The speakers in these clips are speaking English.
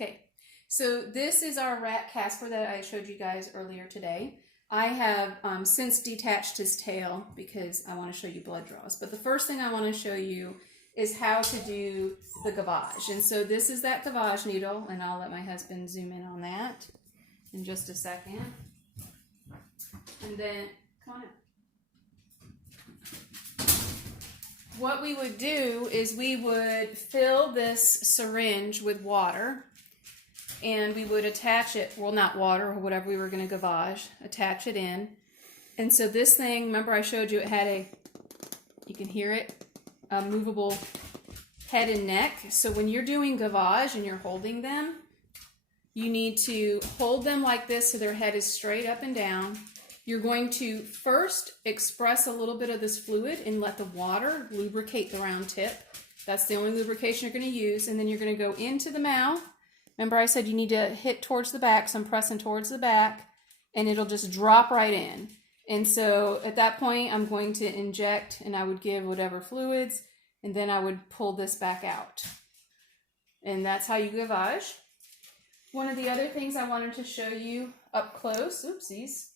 Okay, so this is our rat Casper that I showed you guys earlier today. I have since detached his tail because I want to show you blood draws. But the first thing I want to show you is how to do the gavage. And so this is that gavage needle, and I'll let my husband zoom in on that in just a second. And then, come on in. What we would do is we would fill this syringe with water, and we would attach it, well, not water or whatever we were going to gavage, attach it in. And so this thing, remember I showed you it had a, you can hear it, a movable head and neck. So when you're doing gavage and you're holding them, you need to hold them like this so their head is straight up and down. You're going to first express a little bit of this fluid and let the water lubricate the round tip. That's the only lubrication you're going to use. And then you're going to go into the mouth. Remember I said you need to hit towards the back, so I'm pressing towards the back, and it'll just drop right in. And so at that point, I'm going to inject, and I would give whatever fluids, and then I would pull this back out. And that's how you gavage. One of the other things I wanted to show you up close, oopsies,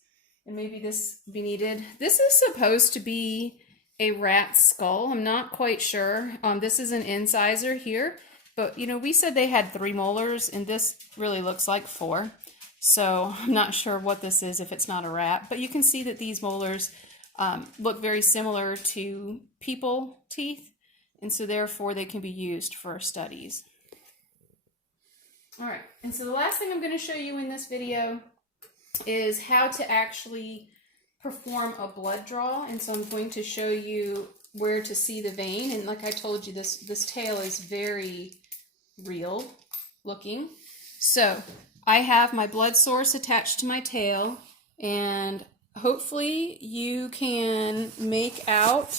and maybe this would be needed. This is supposed to be a rat skull. I'm not quite sure. This is an incisor here. But, you know, we said they had 3 molars, and this really looks like 4. So I'm not sure what this is if it's not a rat. But you can see that these molars look very similar to people teeth, and so therefore they can be used for studies. All right, and so the last thing I'm going to show you in this video is how to actually perform a blood draw. And so I'm going to show you where to see the vein. And like I told you, this tail is very real looking. So I have my blood source attached to my tail, and hopefully you can make out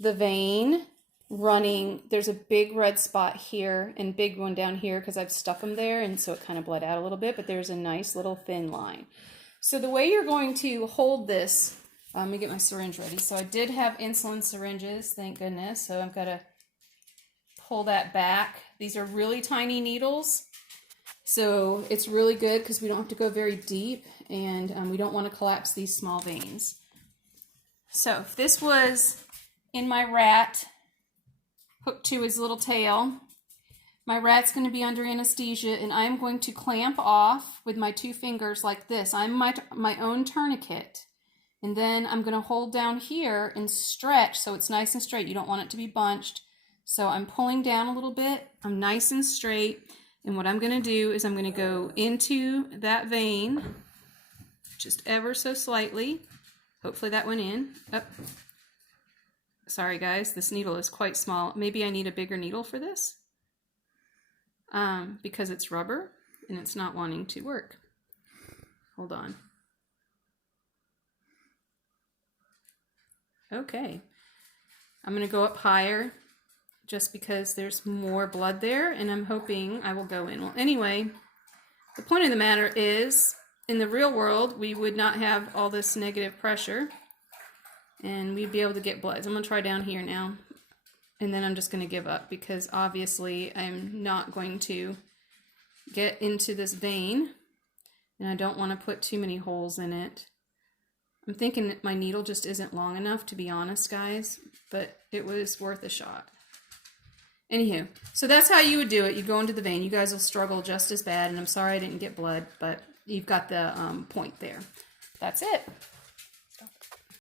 the vein running. There's a big red spot here and big one down here because I've stuck them there, and so it kind of bled out a little bit, but there's a nice little thin line. So the way you're going to hold this, let me get my syringe ready. So I did have insulin syringes, thank goodness. So I've got to pull that back. These are really tiny needles, so it's really good because we don't have to go very deep, and we don't want to collapse these small veins. So if this was in my rat hooked to his little tail, my rat's going to be under anesthesia, and I'm going to clamp off with my 2 fingers like this. I'm my own tourniquet. And then I'm going to hold down here and stretch so it's nice and straight. You don't want it to be bunched. So I'm pulling down a little bit. I'm nice and straight. And what I'm going to do is I'm going to go into that vein just ever so slightly. Hopefully that went in. Oh. Sorry guys, this needle is quite small. Maybe I need a bigger needle for this because it's rubber and it's not wanting to work. Hold on. Okay, I'm going to go up higher just because there's more blood there, and I'm hoping I will go in. Well, anyway, the point of the matter is, in the real world, we would not have all this negative pressure, and we'd be able to get blood. So I'm going to try down here now, and then I'm just going to give up because obviously I'm not going to get into this vein, and I don't want to put too many holes in it. I'm thinking that my needle just isn't long enough, to be honest, guys, but it was worth a shot. Anywho, so that's how you would do it. You go into the vein. You guys will struggle just as bad, and I'm sorry I didn't get blood, but you've got the point there. That's it.